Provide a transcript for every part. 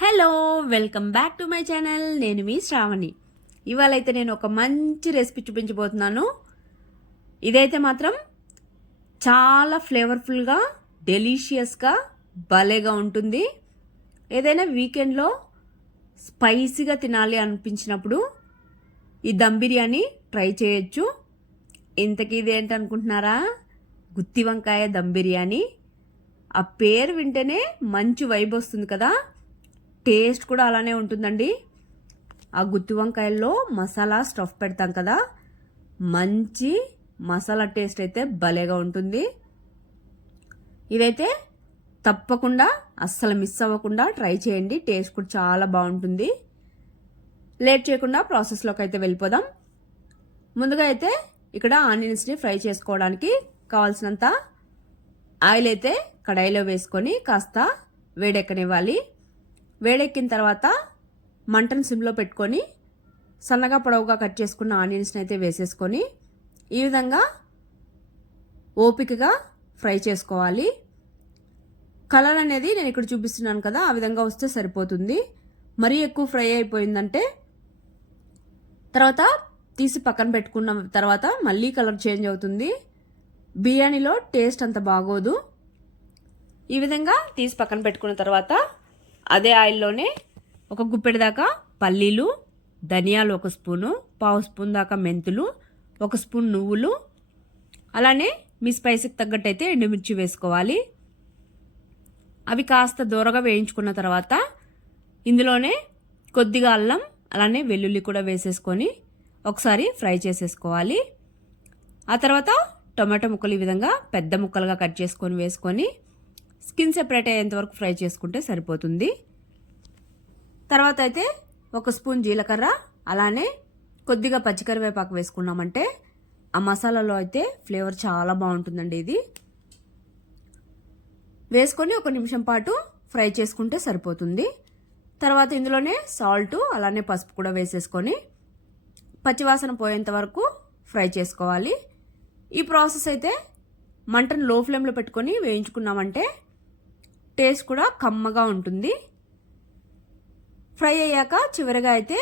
Hello, welcome back to my channel. నేను మీ శ్రావణి. ఇవాళ అయితే నేను ఒక మంచి రెసిపీ చూపించబోతున్నాను. ఇదైతే మాత్రం చాలా ఫ్లేవర్ఫుల్గా, డెలీషియస్గా, భలేగా ఉంటుంది. ఏదైనా వీకెండ్లో స్పైసీగా తినాలి అనిపించినప్పుడు ఈ దమ్ బిర్యానీ ట్రై చేయొచ్చు. ఇంతకీ ఇది ఏంటనుకుంటున్నారా? గుత్తి వంకాయ దమ్ బిర్యానీ. ఆ పేరు వింటేనే మంచి వైబ్ వస్తుంది కదా. టేస్ట్ కూడా అలానే ఉంటుందండి. ఆ గుత్తి వంకాయల్లో మసాలా స్టఫ్ పెడతాం కదా, మంచి మసాలా టేస్ట్ అయితే భలేగా ఉంటుంది. ఇదైతే తప్పకుండా అస్సలు మిస్ అవ్వకుండా ట్రై చేయండి. టేస్ట్ కూడా చాలా బాగుంటుంది. లేట్ చేయకుండా ప్రాసెస్లోకి అయితే వెళ్ళిపోదాం. ముందుగా అయితే ఇక్కడ ఆనియన్స్ని ఫ్రై చేసుకోవడానికి కావాల్సినంత ఆయిల్ అయితే కడాయిలో వేసుకొని కాస్త వేడెక్కనివ్వాలి. వేడెక్కిన తర్వాత మంటను సిమ్లో పెట్టుకొని సన్నగా పొడవుగా కట్ చేసుకున్న ఆనియన్స్ని అయితే వేసేసుకొని ఈ విధంగా ఓపికగా ఫ్రై చేసుకోవాలి. కలర్ అనేది నేను ఇక్కడ చూపిస్తున్నాను కదా, ఆ విధంగా వస్తే సరిపోతుంది. మరీ ఎక్కువ ఫ్రై అయిపోయిందంటే తర్వాత తీసి పక్కన పెట్టుకున్న తర్వాత మళ్ళీ కలర్ చేంజ్ అవుతుంది. బిర్యానీలో టేస్ట్ అంత బాగోదు. ఈ విధంగా తీసి పక్కన పెట్టుకున్న తర్వాత అదే ఆయిల్లోనే ఒక గుప్పెడు దాకా పల్లీలు, ధనియాలు 1 స్పూను, 1/2 స్పూన్ దాకా మెంతులు, 1 స్పూన్ నువ్వులు, అలానే మీ స్పైసీకి తగ్గట్టు అయితే ఎండుమిర్చి వేసుకోవాలి. అవి కాస్త దూరగా వేయించుకున్న తర్వాత ఇందులోనే కొద్దిగా అల్లం, అలానే వెల్లుల్లి కూడా వేసేసుకొని ఒకసారి ఫ్రై చేసేసుకోవాలి. ఆ తర్వాత టొమాటో ముక్కలు ఈ విధంగా పెద్ద ముక్కలుగా కట్ చేసుకొని వేసుకొని స్కిన్ సెపరేట్ అయ్యేంత వరకు ఫ్రై చేసుకుంటే సరిపోతుంది. తర్వాత అయితే 1 స్పూన్ జీలకర్ర, అలానే కొద్దిగా పచ్చికరివేపాకు వేసుకున్నామంటే ఆ మసాలాలో అయితే ఫ్లేవర్ చాలా బాగుంటుందండి. ఇది వేసుకొని 1 నిమిషం పాటు ఫ్రై చేసుకుంటే సరిపోతుంది. తర్వాత ఇందులోనే సాల్ట్, అలానే పసుపు కూడా వేసేసుకొని పచ్చివాసన పోయేంత వరకు ఫ్రై చేసుకోవాలి. ఈ ప్రాసెస్ అయితే మంటను లో ఫ్లేమ్లో పెట్టుకొని వేయించుకున్నామంటే టేస్ట్ కూడా కమ్మగా ఉంటుంది. ఫ్రై అయ్యాక చివరిగా అయితే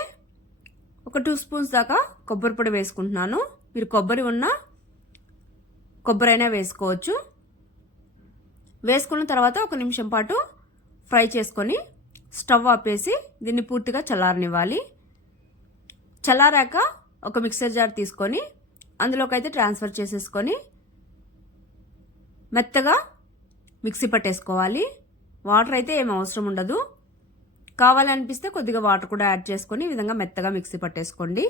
ఒక 2 స్పూన్స్ దాకా కొబ్బరి పొడి వేసుకుంటున్నాను. మీరు కొబ్బరి ఉన్నా కొబ్బరైనా వేసుకోవచ్చు. వేసుకున్న తర్వాత 1 నిమిషం పాటు ఫ్రై చేసుకొని స్టవ్ ఆపేసి దీన్ని పూర్తిగా చల్లారనివ్వాలి. చల్లారాక ఒక మిక్సర్ జార్ తీసుకొని అందులోకి అయితే ట్రాన్స్ఫర్ చేసేసుకొని మెత్తగా మిక్సీ పట్టేసుకోవాలి. వాటర్ అయితే ఏం అవసరం ఉండదు. కావాలనిపిస్తే కొద్దిగా వాటర్ కూడా యాడ్ చేసుకొని ఈ విధంగా మెత్తగా మిక్సీ పట్టేసుకోండి.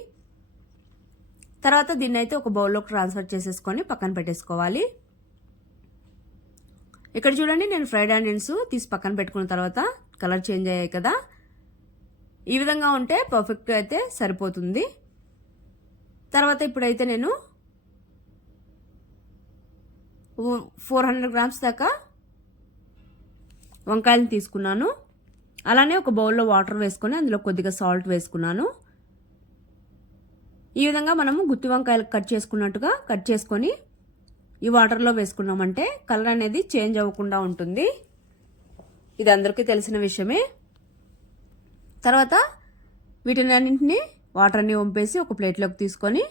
తర్వాత దీన్ని అయితే ఒక బౌల్లోకి ట్రాన్స్ఫర్ చేసేసుకొని పక్కన పెట్టేసుకోవాలి. ఇక్కడ చూడండి, నేను ఫ్రైడ్ ఆనియన్స్ తీసి పక్కన పెట్టుకున్న తర్వాత కలర్ చేంజ్ అయ్యాయి కదా. ఈ విధంగా ఉంటే పర్ఫెక్ట్గా అయితే సరిపోతుంది. తర్వాత ఇప్పుడైతే నేను 400 గ్రామ్స్ దాకా వంకాయలను తీసుకున్నాను. అలానే ఒక బౌల్లో వాటర్ వేసుకొని అందులో కొద్దిగా సాల్ట్ వేసుకున్నాను. ఈ విధంగా మనము గుత్తి వంకాయలు కట్ చేసుకున్నట్టుగా కట్ చేసుకొని ఈ వాటర్లో వేసుకున్నామంటే కలర్ అనేది చేంజ్ అవ్వకుండా ఉంటుంది. ఇది అందరికీ తెలిసిన విషయమే. తర్వాత వీటిని అన్నింటినీ వాటర్ అన్ని వంపేసి ఒక ప్లేట్లోకి తీసుకొని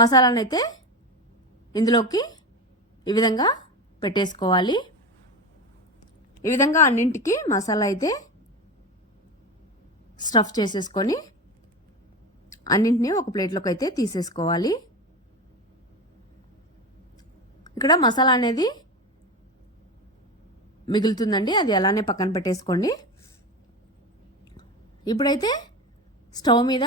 మసాలాను అయితే ఇందులోకి ఈ విధంగా పెట్టేసుకోవాలి. ఈ విధంగా అన్నింటికి మసాలా అయితే స్టఫ్ చేసేసుకొని అన్నింటినీ ఒక ప్లేట్లోకి అయితే తీసేసుకోవాలి. ఇక్కడ మసాలా అనేది మిగులుతుందండి, అది అలానే పక్కన పెట్టేసుకోండి. ఇప్పుడైతే స్టవ్ మీద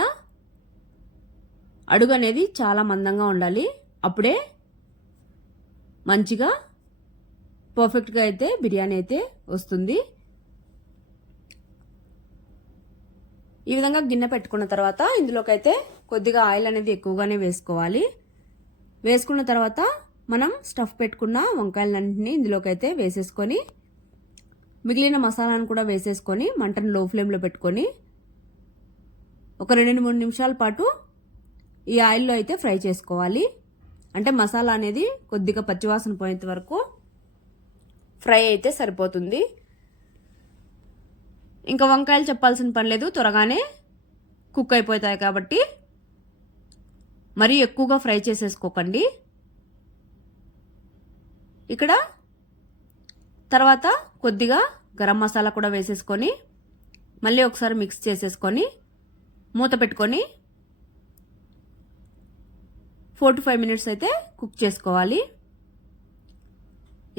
అడుగు అనేది చాలా మందంగా ఉండాలి. అప్పుడే మంచిగా పర్ఫెక్ట్గా అయితే బిర్యానీ అయితే వస్తుంది. ఈ విధంగా గిన్నె పెట్టుకున్న తర్వాత ఇందులోకి అయితే కొద్దిగా ఆయిల్ అనేది ఎక్కువగానే వేసుకోవాలి. వేసుకున్న తర్వాత మనం స్టఫ్ పెట్టుకున్న వంకాయలన్నింటినీ ఇందులోకి అయితే వేసేసుకొని మిగిలిన మసాలాను కూడా వేసేసుకొని మంటను లో ఫ్లేమ్లో పెట్టుకొని ఒక 2-3 నిమిషాల పాటు ఈ ఆయిల్లో అయితే ఫ్రై చేసుకోవాలి. అంటే మసాలా అనేది కొద్దిగా పచ్చివాసన పోయేంత వరకు ఫ్రై అయితే సరిపోతుంది. ఇంకా వంకాయలు చెప్పాల్సిన పని లేదు, త్వరగానే కుక్ అయిపోతాయి కాబట్టి మరీ ఎక్కువగా ఫ్రై చేసేసుకోకండి. ఇక్కడ తర్వాత కొద్దిగా గరం మసాలా కూడా వేసేసుకొని మళ్ళీ ఒకసారి మిక్స్ చేసేసుకొని మూత పెట్టుకొని 4 to 5 minutes అయితే కుక్ చేసుకోవాలి.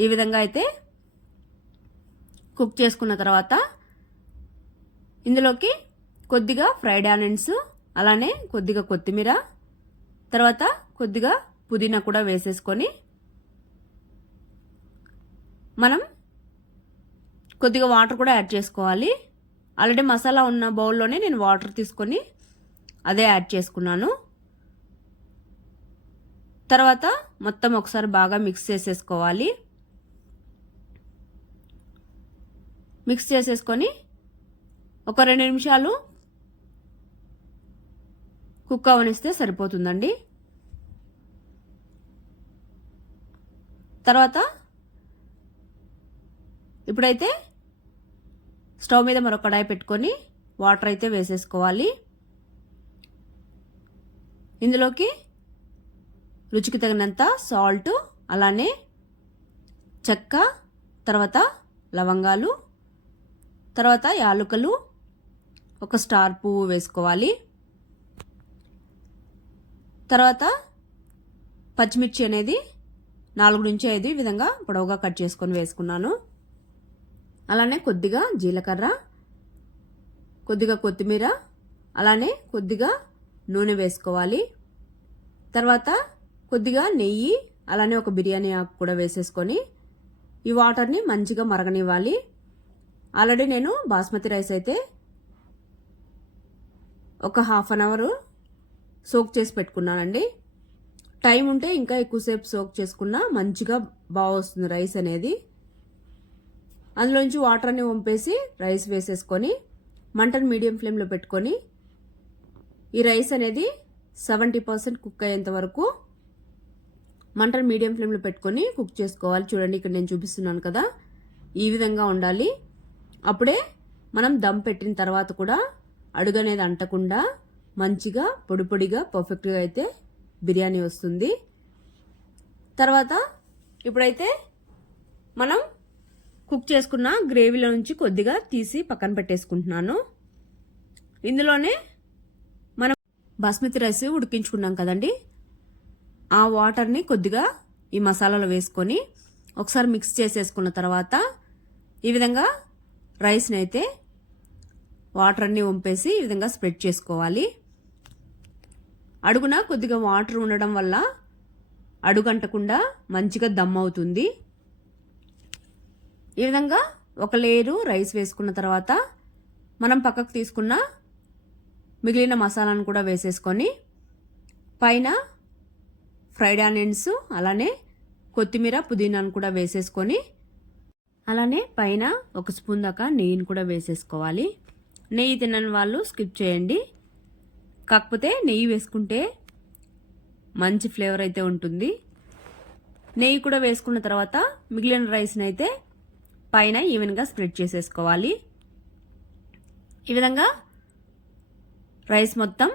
ఈ విధంగా అయితే కుక్ చేసుకున్న తర్వాత ఇందులోకి కొద్దిగా ఫ్రైడ్ ఆనియన్స్, అలానే కొద్దిగా కొత్తిమీర, తర్వాత కొద్దిగా పుదీనా కూడా వేసేసుకొని మనం కొద్దిగా వాటర్ కూడా యాడ్ చేసుకోవాలి. ఆల్రెడీ మసాలా ఉన్న బౌల్లోనే నేను వాటర్ తీసుకొని అదే యాడ్ చేసుకున్నాను. తర్వాత మొత్తం ఒకసారి బాగా మిక్స్ చేసేసుకోవాలి. మిక్స్ చేసేసుకొని ఒక 2 నిమిషాలు కుక్ అవనిస్తే సరిపోతుందండి. తర్వాత ఇప్పుడైతే స్టవ్ మీద మరొక కడాయి పెట్టుకొని వాటర్ అయితే వేసేసుకోవాలి. ఇందులోకి రుచికి తగినంత సాల్ట్, అలానే చెక్క, తర్వాత లవంగాలు, తర్వాత యాలకులు, ఒక స్టార్ పువ్వు వేసుకోవాలి. తర్వాత పచ్చిమిర్చి అనేది 4 నుంచి 5 ఈ విధంగా పొడవుగా కట్ చేసుకొని వేసుకున్నాను. అలానే కొద్దిగా జీలకర్ర, కొద్దిగా కొత్తిమీర, అలానే కొద్దిగా నూనె వేసుకోవాలి. తర్వాత కొద్దిగా నెయ్యి, అలానే ఒక బిర్యానీ ఆకు కూడా వేసేసుకొని ఈ వాటర్ని మంచిగా మరగనివ్వాలి. ఆల్రెడీ నేను బాస్మతి రైస్ అయితే ఒక 1/2 అవర్ సోక్ చేసి పెట్టుకున్నానండి. టైం ఉంటే ఇంకా ఎక్కువసేపు సోక్ చేసుకున్నా మంచిగా బాగా వస్తుంది రైస్ అనేది. అందులోంచి వాటర్ అన్ని వంపేసి రైస్ వేసేసుకొని మంటను మీడియం ఫ్లేమ్లో పెట్టుకొని ఈ రైస్ అనేది 70% కుక్ అయ్యేంత వరకు మంటను మీడియం ఫ్లేమ్లో పెట్టుకొని కుక్ చేసుకోవాలి. చూడండి, ఇక్కడ నేను చూపిస్తున్నాను కదా, ఈ విధంగా ఉండాలి. అప్పుడే మనం దమ్ పెట్టిన తర్వాత కూడా అడుగు అనేది అంటకుండా మంచిగా పొడి పొడిగా పర్ఫెక్ట్గా అయితే బిర్యానీ వస్తుంది. తర్వాత ఇప్పుడైతే మనం కుక్ చేసుకున్న గ్రేవీలో నుంచి కొద్దిగా తీసి పక్కన పెట్టేసుకుంటున్నాను. ఇందులోనే మనం బాస్మతి రైస్ ఉడికించుకున్నాం కదండి, ఆ వాటర్ని కొద్దిగా ఈ మసాలాలో వేసుకొని ఒకసారి మిక్స్ చేసేసుకున్న తర్వాత ఈ విధంగా రైస్ని అయితే వాటర్ అన్నీ వంపేసి ఈ విధంగా స్ప్రెడ్ చేసుకోవాలి. అడుగున కొద్దిగా వాటర్ ఉండడం వల్ల అడుగంటకుండా మంచిగా దమ్ అవుతుంది. ఈ విధంగా ఒక లేయరు రైస్ వేసుకున్న తర్వాత మనం పక్కకు తీసుకున్న మిగిలిన మసాలాను కూడా వేసేసుకొని పైన ఫ్రైడ్ ఆనియన్స్, అలానే కొత్తిమీర, పుదీనాను కూడా వేసేసుకొని అలానే పైన 1 స్పూన్ దాకా నెయ్యిని కూడా వేసేసుకోవాలి. నెయ్యి తినని వాళ్ళు స్కిప్ చేయండి, కాకపోతే నెయ్యి వేసుకుంటే మంచి ఫ్లేవర్ అయితే ఉంటుంది. నెయ్యి కూడా వేసుకున్న తర్వాత మిగిలిన రైస్ని అయితే పైన ఈవెన్గా స్ప్రెడ్ చేసేసుకోవాలి. ఈ విధంగా రైస్ మొత్తం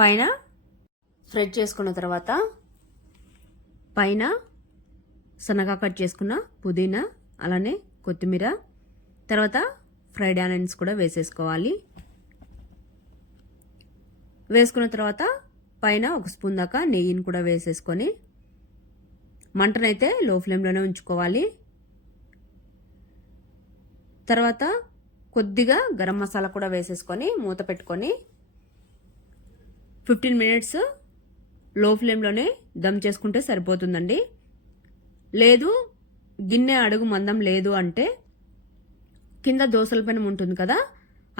పైన స్ప్రెడ్ చేసుకున్న తర్వాత పైన సన్నగా కట్ చేసుకున్న పుదీనా, అలానే కొత్తిమీర, తర్వాత ఫ్రైడ్ ఆనియన్స్ కూడా వేసేసుకోవాలి. వేసుకున్న తర్వాత పైన 1 స్పూన్ దాకా నెయ్యిని కూడా వేసేసుకొని మంటనైతే లో ఫ్లేమ్లోనే ఉంచుకోవాలి. తర్వాత కొద్దిగా గరం మసాలా కూడా వేసేసుకొని మూత పెట్టుకొని 15 మినిట్స్ లో ఫ్లేమ్లోనే దమ్ చేసుకుంటే సరిపోతుందండి. లేదు గిన్నె అడుగు మందం లేదు అంటే కింద దోసల పెనం ఉంటుంది కదా,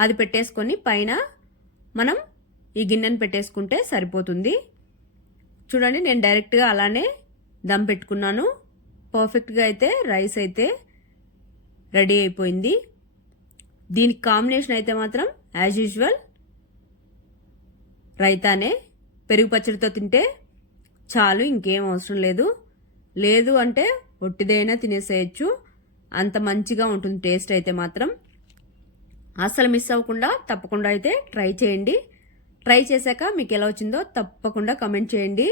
అది పెట్టేసుకొని పైన మనం ఈ గిన్నెను పెట్టేసుకుంటే సరిపోతుంది. చూడండి, నేను డైరెక్ట్గా అలానే దమ్ పెట్టుకున్నాను. పర్ఫెక్ట్గా అయితే రైస్ అయితే రెడీ అయిపోయింది. దీనికి కాంబినేషన్ అయితే మాత్రం యాజ్ యూజువల్ రైతానే, పెరుగు పచ్చడితో తింటే చాలు, ఇంకేం అవసరం లేదు. లేదు అంటే ఒట్టిదైనా తినేసేయచ్చు, అంత మంచిగా ఉంటుంది టేస్ట్ అయితే మాత్రం. అస్సలు మిస్ అవ్వకుండా తప్పకుండా అయితే ట్రై చేయండి. ట్రై చేశాక మీకు ఎలా వచ్చిందో తప్పకుండా కమెంట్ చేయండి.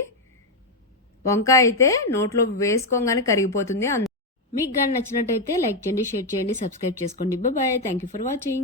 వంకాయ అయితే నోట్లో వేసుకోగానే కరిగిపోతుంది. మీకు కానీ నచ్చినట్టయితే లైక్ చేయండి, షేర్ చేయండి, సబ్స్క్రైబ్ చేసుకోండి. Bye. Thank you for watching.